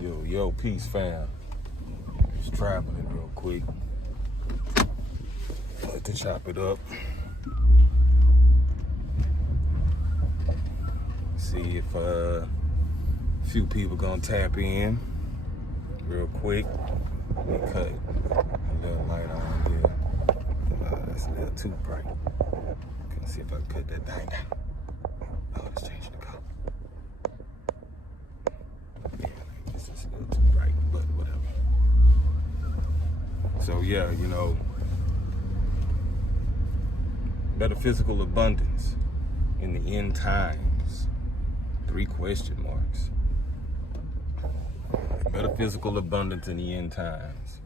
Yo, peace, fam. Just traveling real quick. Let to chop it up. See if a few people gonna tap in real quick. Let me cut a little light on here. That's a little too bright. Gonna see if I can cut that thing down. Oh, it's changing the color. Yeah, this is a little too bright, but whatever. So yeah, metaphysical abundance in the end times. 3 question marks. Metaphysical abundance in the end times.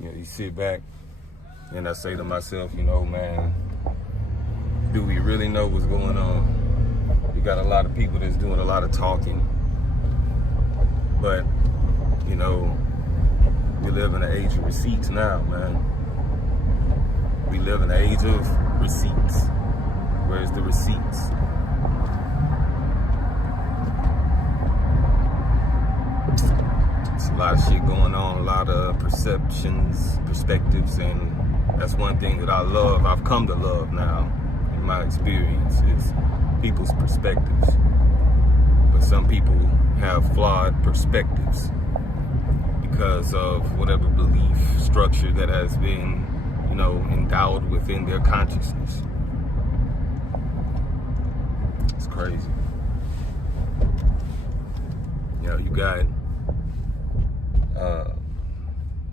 You sit back and I say to myself, man, do we really know what's going on? You got a lot of people that's doing a lot of talking, but we live in an age of receipts now, man. We live in an age of receipts. Where's the receipts? It's a lot of shit going on, a lot of perceptions, perspectives, and that's one thing that I love. I've come to love now in my experience is people's perspectives. But some people have flawed perspectives because of whatever belief structure that has been, endowed within their consciousness. It's crazy. You got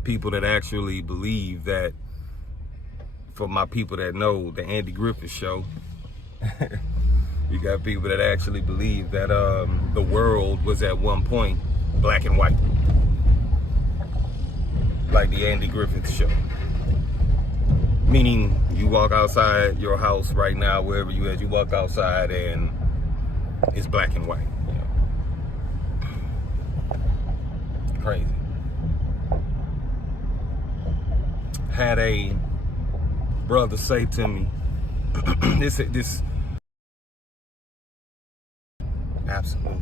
people that actually believe that, for my people that know the Andy Griffith Show, you got people that actually believe that the world was at one point black and white, like the Andy Griffith Show. Meaning, you walk outside your house right now, wherever you at, you walk outside and it's black and white. Crazy. Had a brother say to me, this absolutely,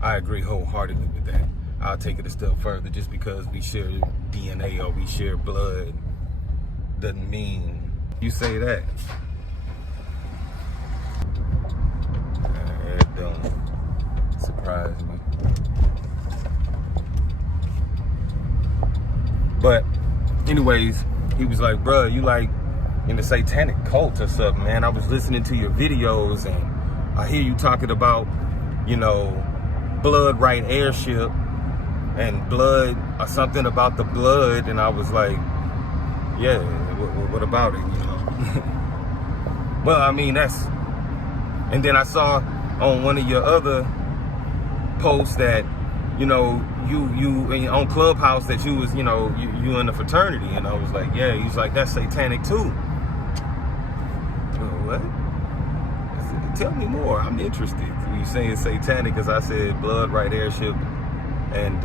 I agree wholeheartedly with that. I'll take it a step further. Just because we share DNA or we share blood doesn't mean you say that. It don't surprise me. But anyways, he was like, bruh, you like in the satanic cult or something, man. I was listening to your videos and I hear you talking about, blood right airship and blood or something about the blood. And I was like, yeah, what about it, Well, I mean, and then I saw on one of your other posts that, you on Clubhouse that you was, you in the fraternity. And I was like, yeah. He's like, that's satanic too. What? I said, tell me more. I'm interested. You saying satanic because I said blood right airship, and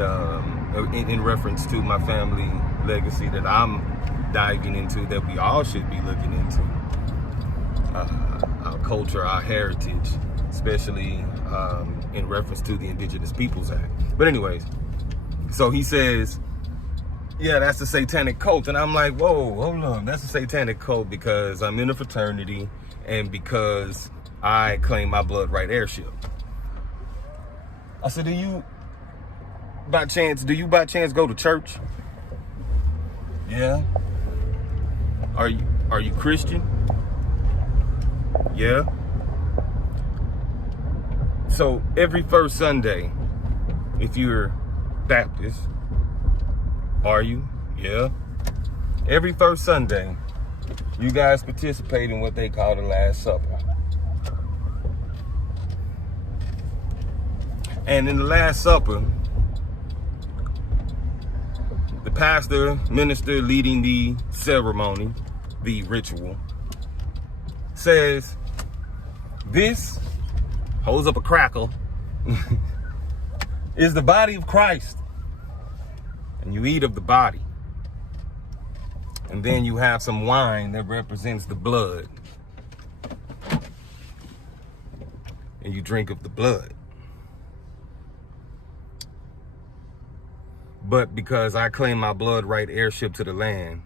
in reference to my family legacy that I'm diving into, that we all should be looking into. Our culture, our heritage, especially in reference to the Indigenous Peoples Act. But anyways, so he says, yeah, that's a satanic cult. And I'm like, whoa, hold on. That's a satanic cult because I'm in a fraternity and because I claim my blood right airship. I said, do you by chance go to church? Yeah. Are you Christian? Yeah. So every first Sunday, if you're Baptist, are you? Yeah. Every first Sunday, you guys participate in what they call the Last Supper. And in the Last Supper, the pastor, minister leading the ceremony, the ritual, says, this, holds up a crackle, is the body of Christ. And you eat of the body. And then you have some wine that represents the blood. And you drink of the blood. But because I claim my blood right heirship to the land,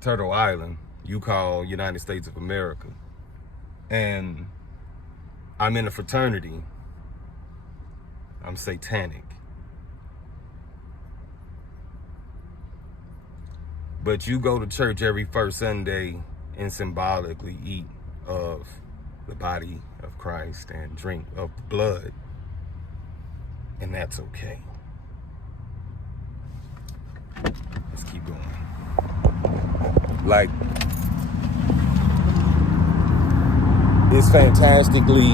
Turtle Island, you call United States of America, and I'm in a fraternity, I'm satanic. But you go to church every first Sunday and symbolically eat of the body of Christ and drink of the blood, and that's okay. Let's keep going. Like, it's fantastically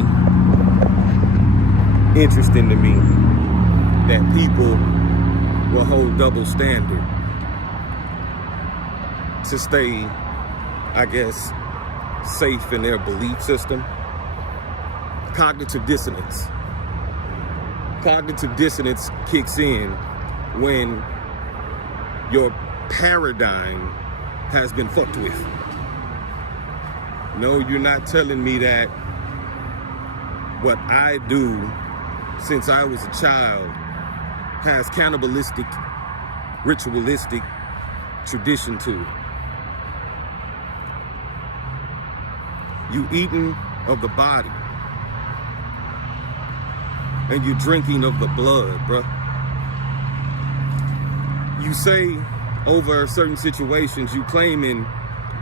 interesting to me that people will hold double standard to stay, I guess, safe in their belief system. Cognitive dissonance. Cognitive dissonance kicks in when your paradigm has been fucked with. No, you're not telling me that what I do since I was a child has cannibalistic, ritualistic tradition to it. You eating of the body and you drinking of the blood, bruh. You say over certain situations, you claim in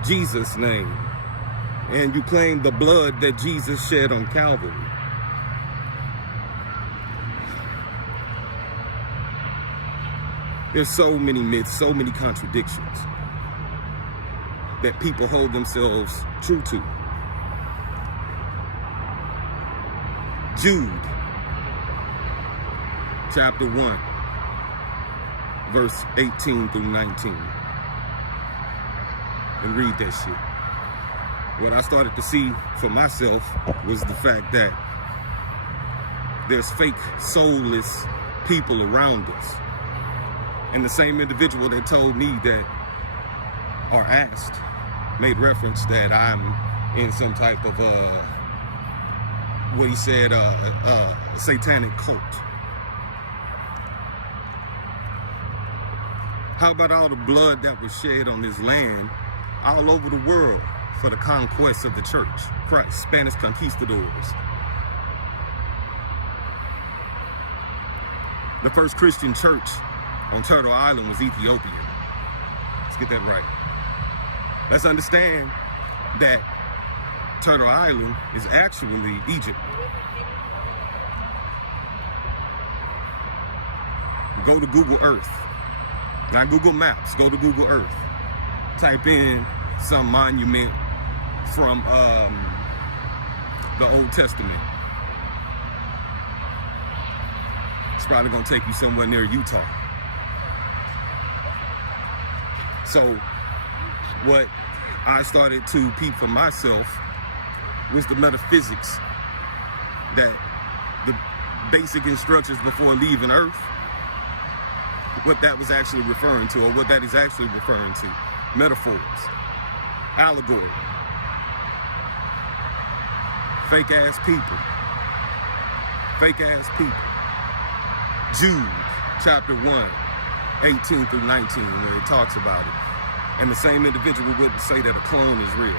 Jesus' name, and you claim the blood that Jesus shed on Calvary. There's so many myths, so many contradictions that people hold themselves true to. Jude, chapter 1, verse 18 through 19. And read that shit. What I started to see for myself was the fact that there's fake, soulless people around us. And the same individual that told me that, or asked, made reference that I'm in some type of, what he said, satanic cult. How about all the blood that was shed on this land all over the world for the conquest of the church, Christ, Spanish conquistadors? The first Christian church on Turtle Island was Ethiopia. Let's get that right. Let's understand that Turtle Island is actually Egypt. Go to Google Earth. Not Google Maps, go to Google Earth. Type in some monument from the Old Testament. It's probably gonna take you somewhere near Utah. So what I started to peep for myself was the metaphysics, that the basic instructions before leaving Earth, what that was actually referring to, or what that is actually referring to. Metaphors, allegory, fake ass people, fake ass people. Jude, chapter 1, 18 through 19, where it talks about it. And the same individual wouldn't say that a clone is real.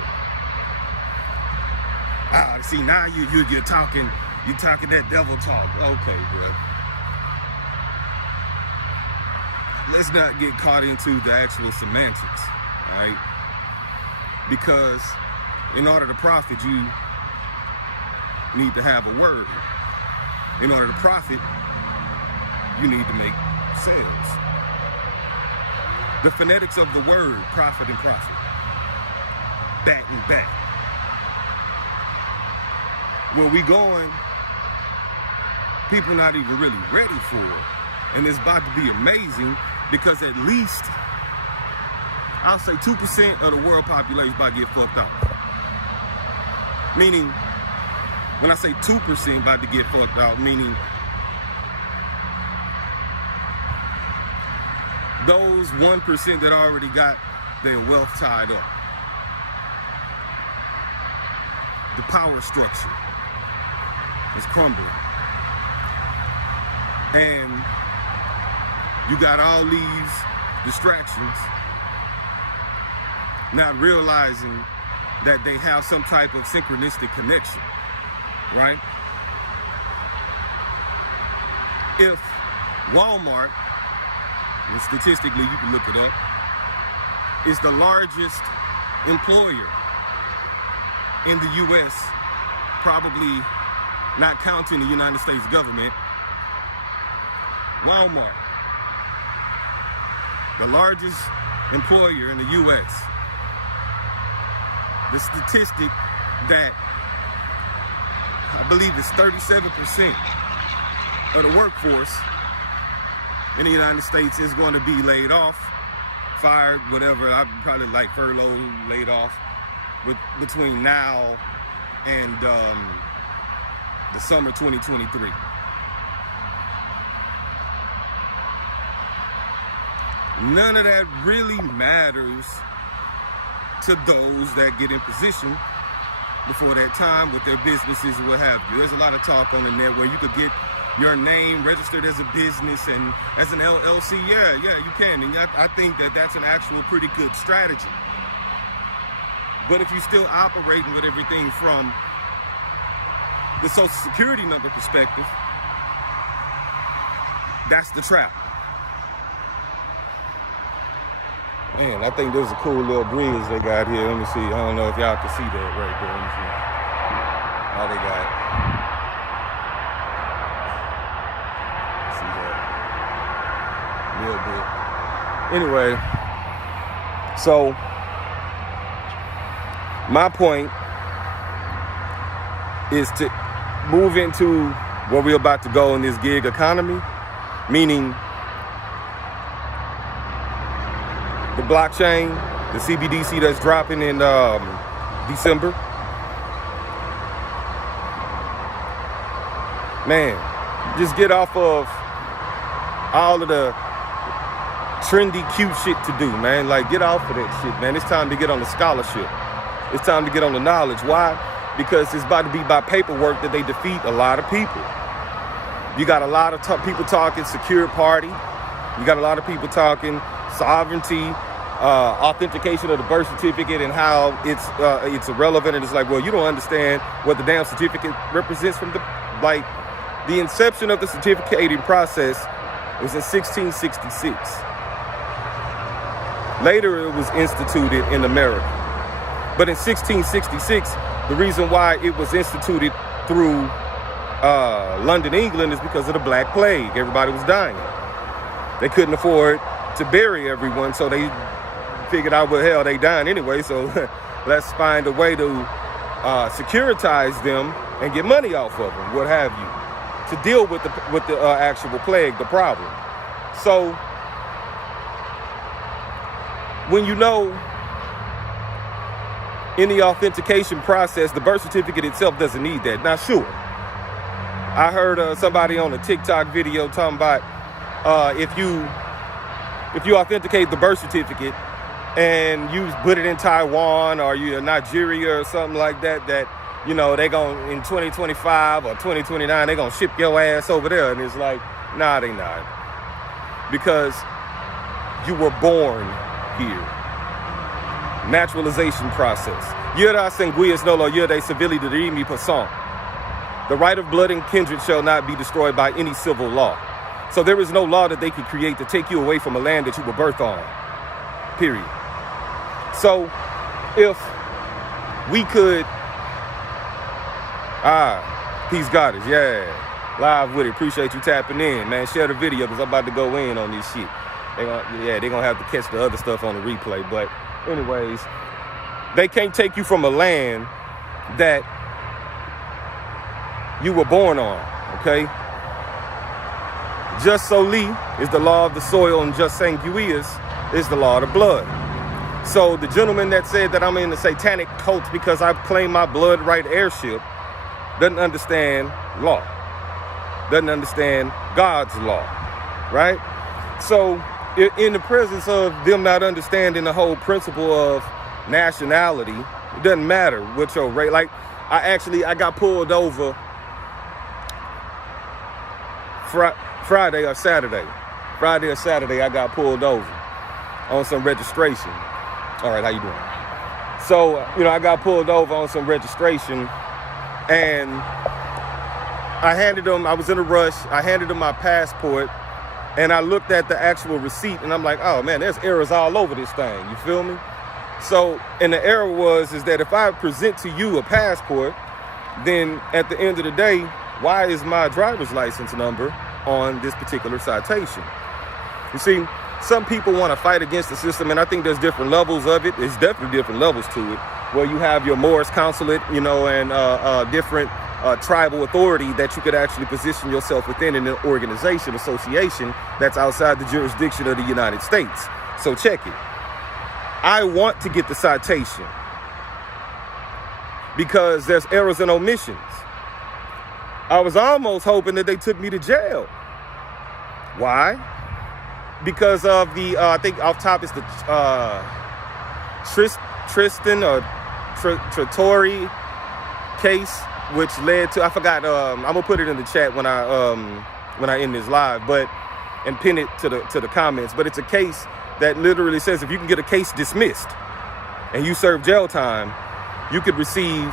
Ah, see, now you're talking that devil talk. Okay, bro. Let's not get caught into the actual semantics, right? Because in order to profit, you need to have a word. In order to profit, you need to make sales. The phonetics of the word, profit and profit. Back and back. Where we going, people not even really ready for it. And it's about to be amazing, because at least, I'll say 2% of the world population about to get fucked up. Meaning, when I say 2% about to get fucked out, meaning those 1% that already got their wealth tied up. The power structure is crumbling. And You got all these distractions, not realizing that they have some type of synchronistic connection, right? If Walmart, and statistically you can look it up, is the largest employer in the U.S., probably not counting the United States government, Walmart, the largest employer in the U.S., the statistic that I believe is 37% of the workforce in the United States is going to be laid off, fired, whatever. I'd probably like furloughed, laid off between now and the summer 2023. None of that really matters to those that get in position before that time with their businesses or what have you. There's a lot of talk on the net where you could get your name registered as a business and as an LLC. Yeah, you can. And I think that that's an actual pretty good strategy. But if you're still operating with everything from the Social Security number perspective, that's the trap. Man, I think there's a cool little bridge they got here. Let me see. I don't know if y'all can see that right there. Let me see. Oh, they got it. See that? A little bit. Anyway, so my point is to move into where we're about to go in this gig economy, meaning the blockchain, the CBDC that's dropping in December. Man, just get off of all of the trendy, cute shit to do, man. Like, get off of that shit, man. It's time to get on the scholarship. It's time to get on the knowledge. Why? Because it's about to be by paperwork that they defeat a lot of people. You got a lot of people talking secure party. You got a lot of people talking sovereignty, authentication of the birth certificate and how it's irrelevant. And it's like, well, you don't understand what the damn certificate represents from the inception of the certificating process was in 1666. Later, it was instituted in America. But in 1666, the reason why it was instituted through London, England, is because of the Black Plague. Everybody was dying. They couldn't afford to bury everyone, so they figured out, well, hell, they dying anyway, so let's find a way to securitize them and get money off of them, what have you, to deal with the actual plague, the problem. So when you know in the authentication process, the birth certificate itself doesn't need that. Now, sure, I heard somebody on a TikTok video talking about if you authenticate the birth certificate and you put it in Taiwan or you in Nigeria or something like that, you know, they gon' in 2025 or 2029, they gonna ship your ass over there. And it's like, nah, they not. Because you were born here. Naturalization process. Yura sanguius nolo yure civili dirimi passant. The right of blood and kindred shall not be destroyed by any civil law. So there is no law that they could create to take you away from a land that you were birthed on. Period. So if we could, Peace Goddess, yeah. Live with it. Appreciate you tapping in, man. Share the video because I'm about to go in on this shit. They're gonna have to catch the other stuff on the replay. But anyways, they can't take you from a land that you were born on, okay? Just soli is the law of the soil, and just sanguius is the law of the blood. So the gentleman that said that I'm in the satanic cult because I claim my blood right heirship doesn't understand law, doesn't understand God's law, right? So in the presence of them not understanding the whole principle of nationality, it doesn't matter what your race. Like, I got pulled over Friday or Saturday Friday or Saturday, I got pulled over on some registration. All right, how you doing? So, I got pulled over on some registration, and I was in a rush, I handed them my passport, and I looked at the actual receipt, and I'm like, oh man, there's errors all over this thing, you feel me? So, and the error is that if I present to you a passport, then at the end of the day, why is my driver's license number on this particular citation? You see, some people want to fight against the system, and I think there's different levels of it. There's definitely different levels to it, where you have your Morris consulate, and different tribal authority that you could actually position yourself within in an organization, association that's outside the jurisdiction of the United States. So check it. I want to get the citation because there's errors and omissions. I was almost hoping that they took me to jail. Why? Because of the, I think off top is the Tristan or Trattori case, which led to, I forgot, I'm gonna put it in the chat when I end this live, and pin it to the comments. But it's a case that literally says if you can get a case dismissed and you serve jail time, you could receive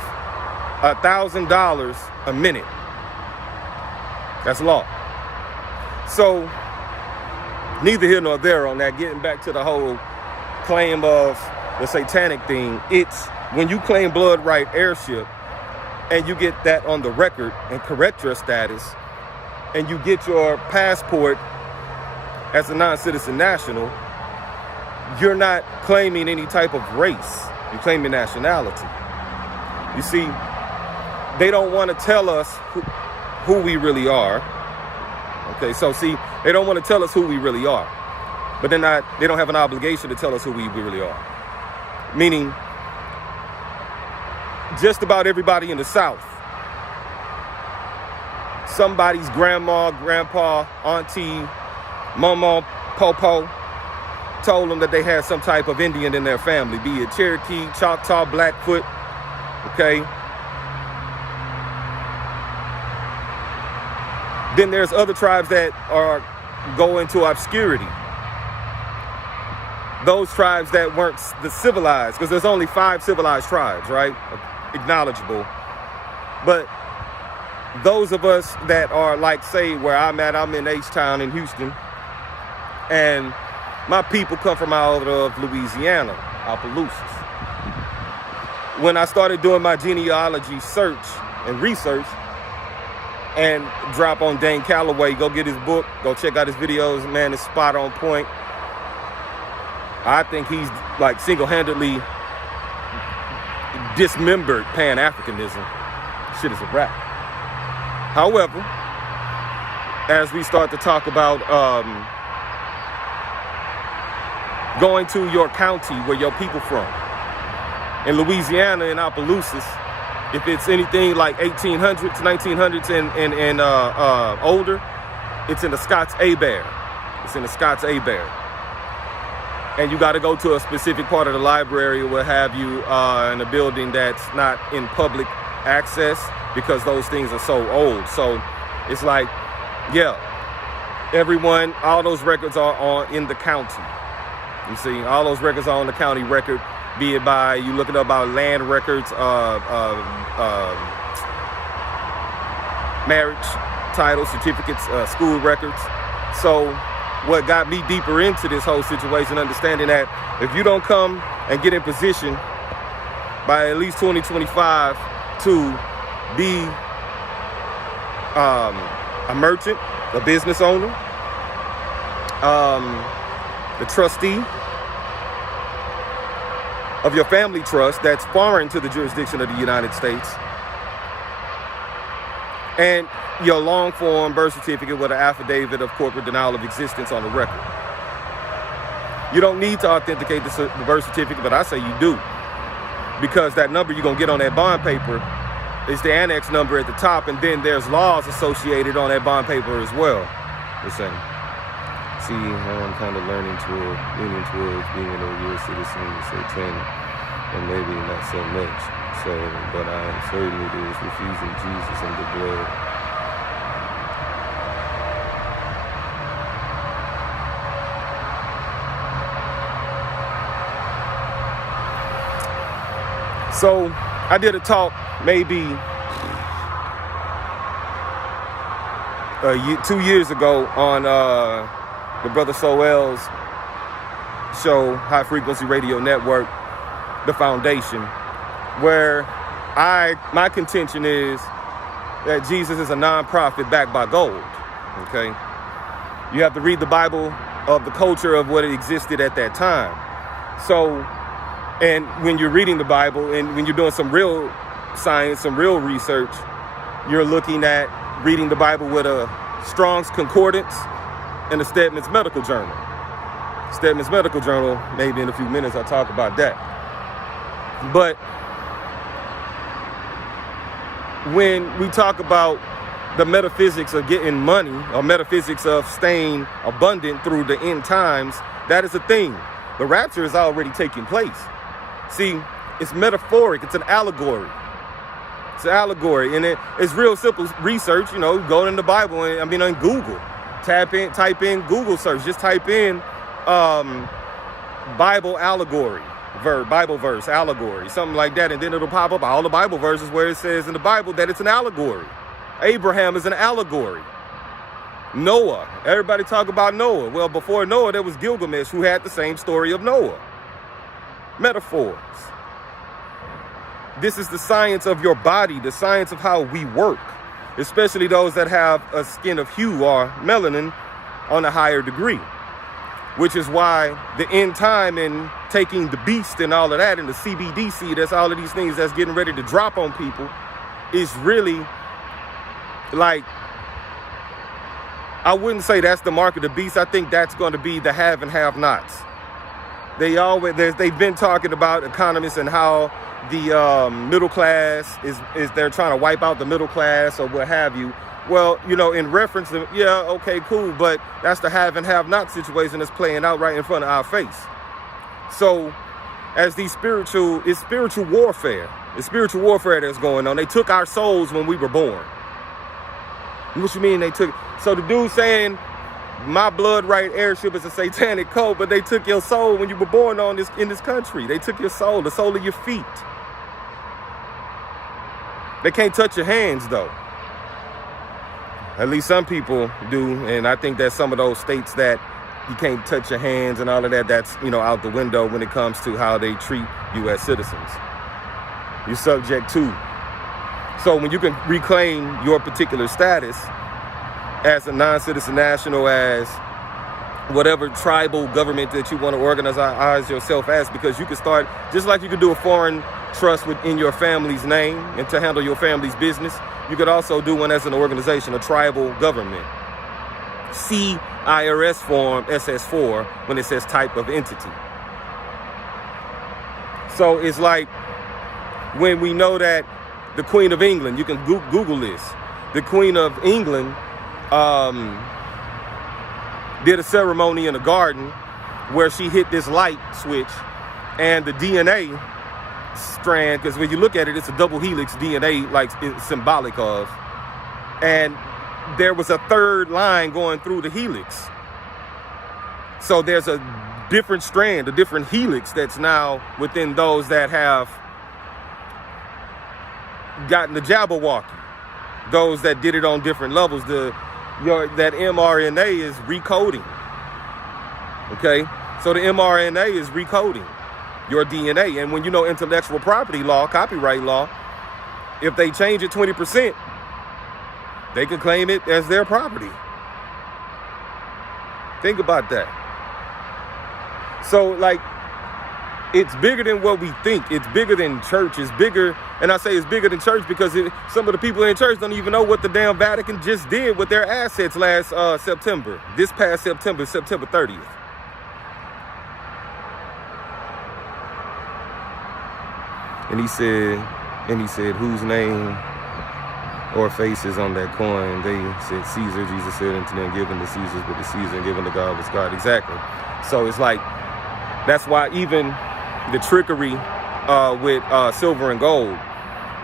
$1,000 a minute. That's law. So neither here nor there on that. Getting back to the whole claim of the satanic thing, it's when you claim blood right heirship and you get that on the record and correct your status, and you get your passport as a non-citizen national, you're not claiming any type of race. You're claiming nationality. You see, they don't want to tell us who we really are. Okay, so see, they don't want to tell us who we really are, but they don't have an obligation to tell us who we really are. Meaning, just about everybody in the South, somebody's grandma, grandpa, auntie, mama, popo, told them that they had some type of Indian in their family, be it Cherokee, Choctaw, Blackfoot, okay? Then there's other tribes that go into obscurity. Those tribes that weren't the civilized, because there's only 5 civilized tribes, right? Acknowledgeable. But those of us that are like, say, where I'm at, I'm in H-Town in Houston, and my people come from out of Louisiana, Opelousas. When I started doing my genealogy search and research, and drop on Dane Calloway, go get his book, go check out his videos, man, it's spot on point. I think he's like single-handedly dismembered Pan-Africanism. Shit is a wrap. However, as we start to talk about going to your county where your people from, in Louisiana, in Opelousas, if it's anything like 1800s, 1900s and older, it's in the Scots A-Bear. It's in the Scots A-Bear. And you got to go to a specific part of the library or what have you in a building that's not in public access because those things are so old. So it's like, yeah, all those records are in the county. You see, all those records are on the county record, be it by, you look it up about land records, marriage, title, certificates, school records. So what got me deeper into this whole situation, understanding that if you don't come and get in position by at least 2025 to be a merchant, a business owner, the trustee of your family trust that's foreign to the jurisdiction of the United States, and your long form birth certificate with an affidavit of corporate denial of existence on the record. You don't need to authenticate the birth certificate, but I say you do, because that number you're gonna get on that bond paper is the annex number at the top, and then there's laws associated on that bond paper as well. The same. See, I'm kind of leaning towards being a U.S. citizen, satanic, and maybe not so much. So, but I am certain it is refusing Jesus and the blood. So I did a talk maybe 2 years ago on the brother Soel's show, High Frequency Radio Network, The Foundation, where my contention is that Jesus is a non-profit backed by gold. Okay, you have to read the Bible of the culture of what it existed at that time. So, and when you're reading the Bible and when you're doing some real science, some real research, you're looking at reading the Bible with a Strong's Concordance and the Stedman's Medical Journal. Stedman's Medical Journal, maybe in a few minutes I'll talk about that. But when we talk about the metaphysics of getting money, or metaphysics of staying abundant through the end times, that is a thing. The rapture is already taking place. See, it's metaphoric. It's an allegory. It's an allegory, and it's real simple research. You know, go in the Bible, on Google, type in Google search. Just type in Bible allegory, Bible verse allegory, something like that, and then it'll pop up all the Bible verses where it says in the Bible that it's an allegory. Abraham is an allegory. Noah, everybody talk about Noah. Well, before Noah, there was Gilgamesh, who had the same story of Noah. Metaphors. This is the science of your body, the science of how we work, especially those that have a skin of hue or melanin on a higher degree, which is why the end time and taking the beast and all of that and the CBDC, that's all of these things that's getting ready to drop on people, is really like, I wouldn't say that's the mark of the beast. I think that's going to be the have and have nots. They've been talking about economists and how the middle class is they're trying to wipe out the middle class or what have you. Well, you know, in reference to, yeah, okay, cool, but that's the have and have not situation that's playing out right in front of our face. So as it's spiritual warfare. It's spiritual warfare that's going on. They took our souls when we were born. What you mean they took? So the dude saying my blood right airship is a satanic cult, but they took your soul when you were born in this country. They took your soul, the soul of your feet. They can't touch your hands though. At least some people do, and I think that some of those states that you can't touch your hands and all of that, that's, you know, out the window when it comes to how they treat U.S. citizens. You're subject to. So when you can reclaim your particular status as a non-citizen national, as whatever tribal government that you want to organize yourself as, because you can start, just like you could do a foreign trust within your family's name and to handle your family's business, you could also do one as an organization, a tribal government. See IRS form SS4 when it says type of entity. So it's like when we know that the Queen of England, you can Google this, the Queen of England did a ceremony in a garden where she hit this light switch, and the DNA strand, because when you look at it, it's a double helix DNA, like it's symbolic of, and there was a third line going through the helix. So there's a different strand, a different helix that's now within those that have gotten the Jabberwocky, those that did it on different levels. That mRNA is recoding. Okay, so the mRNA is recoding your DNA, and when you know intellectual property law, copyright law, if they change it 20%, they can claim it as their property. Think about that. So, like, it's bigger than what we think. It's bigger than church. It's bigger, and I say it's bigger than church because some of the people in church don't even know what the damn Vatican just did with their assets last September. This past September 30th. And he said, whose name or face is on that coin? They said Caesar. Jesus said unto them, given to Caesar's, but to Caesar, and given to God was God. Exactly. So it's like, that's why even the trickery with silver and gold,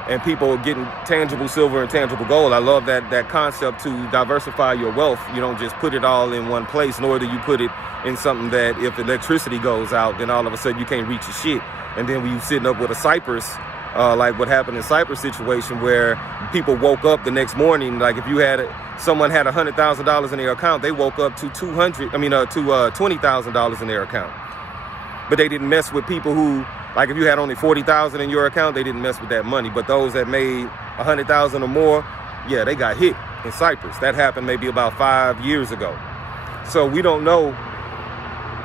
and people getting tangible silver and tangible gold. I love that concept to diversify your wealth. You don't just put it all in one place, nor do you put it in something that if electricity goes out, then all of a sudden you can't reach your shit. And then when you sitting up with a cypress like what happened in Cyprus situation, where people woke up the next morning. Like if you had someone had $100,000 in their account, they woke up to $20,000 in their account. But they didn't mess with people who, like if you had only $40,000 in your account, they didn't mess with that money. But those that made $100,000 or more, yeah, they got hit in Cyprus. That happened maybe about 5 years ago. So we don't know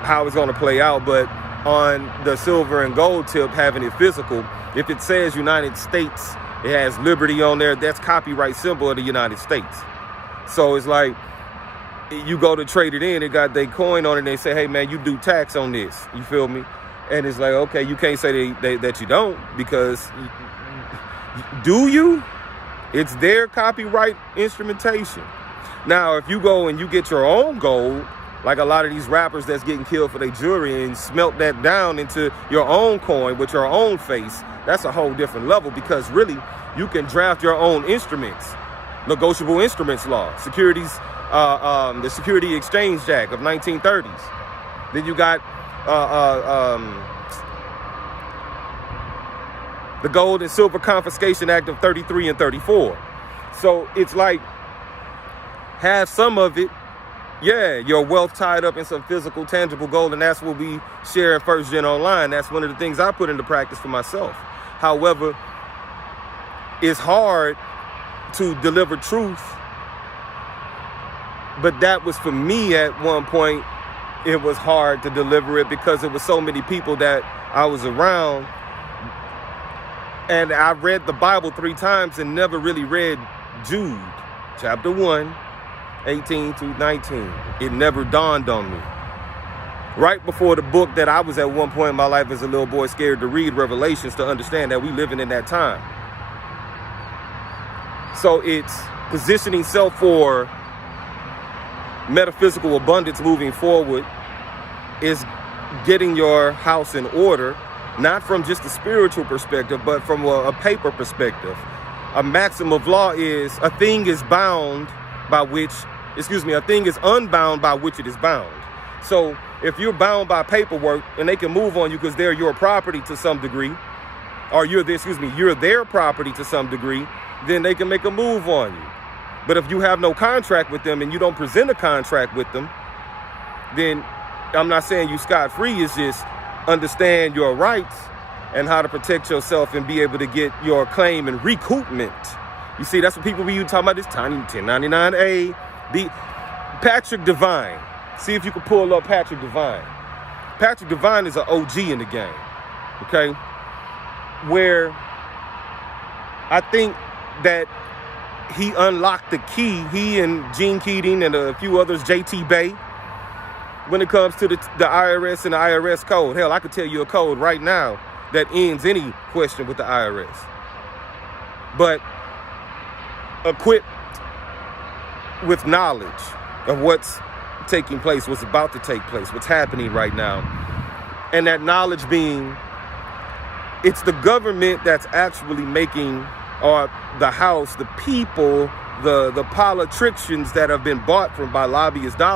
how it's going to play out, but on the silver and gold tip, having it physical, if it says United States, it has liberty on there, that's copyright symbol of the United States. So it's like, you go to trade it in, it got their coin on it, and they say, hey man, you do tax on this, you feel me? And it's like, okay, you can't say that you don't, because do you? It's their copyright instrumentation. Now, if you go and you get your own gold, like a lot of these rappers that's getting killed for their jewelry, and smelt that down into your own coin with your own face, that's a whole different level, because really, you can draft your own instruments. Negotiable instruments law, the Security Exchange Act of 1930s. Then you got the Gold and Silver Confiscation Act of 33 and 34. So it's like, have some of it, yeah, your wealth tied up in some physical, tangible gold, and that's what we share in First Gen Online. That's one of the things I put into practice for myself. However, it's hard to deliver truth, but that was for me at one point. It was hard to deliver it because there was so many people that I was around, and I read the Bible 3 times and never really read Jude, chapter 1, 18 to 19. It never dawned on me. Right before the book that I was at one point in my life as a little boy scared to read, Revelations, to understand that we living in that time. So it's positioning self for metaphysical abundance moving forward, is getting your house in order, not from just a spiritual perspective, but from a paper perspective. A maxim of law is a thing is unbound by which it is bound. So if you're bound by paperwork and they can move on you because they're your property to some degree, or you're their property to some degree, then they can make a move on you. But if you have no contract with them and you don't present a contract with them, then I'm not saying you scot-free. It's just understand your rights and how to protect yourself and be able to get your claim and recoupment. You see, that's what people be talking about, this tiny 1099A. Patrick Devine. See if you can pull up Patrick Devine. Patrick Devine is an OG in the game, okay? Where I think that he unlocked the key, he and Gene Keating and a few others, JT Bay, when it comes to the IRS and the IRS code. Hell, I could tell you a code right now that ends any question with the IRS. But equipped with knowledge of what's taking place, what's about to take place, what's happening right now. And that knowledge being, it's the government that's actually making, or the House, the people, the politicians that have been bought from by lobbyist dollars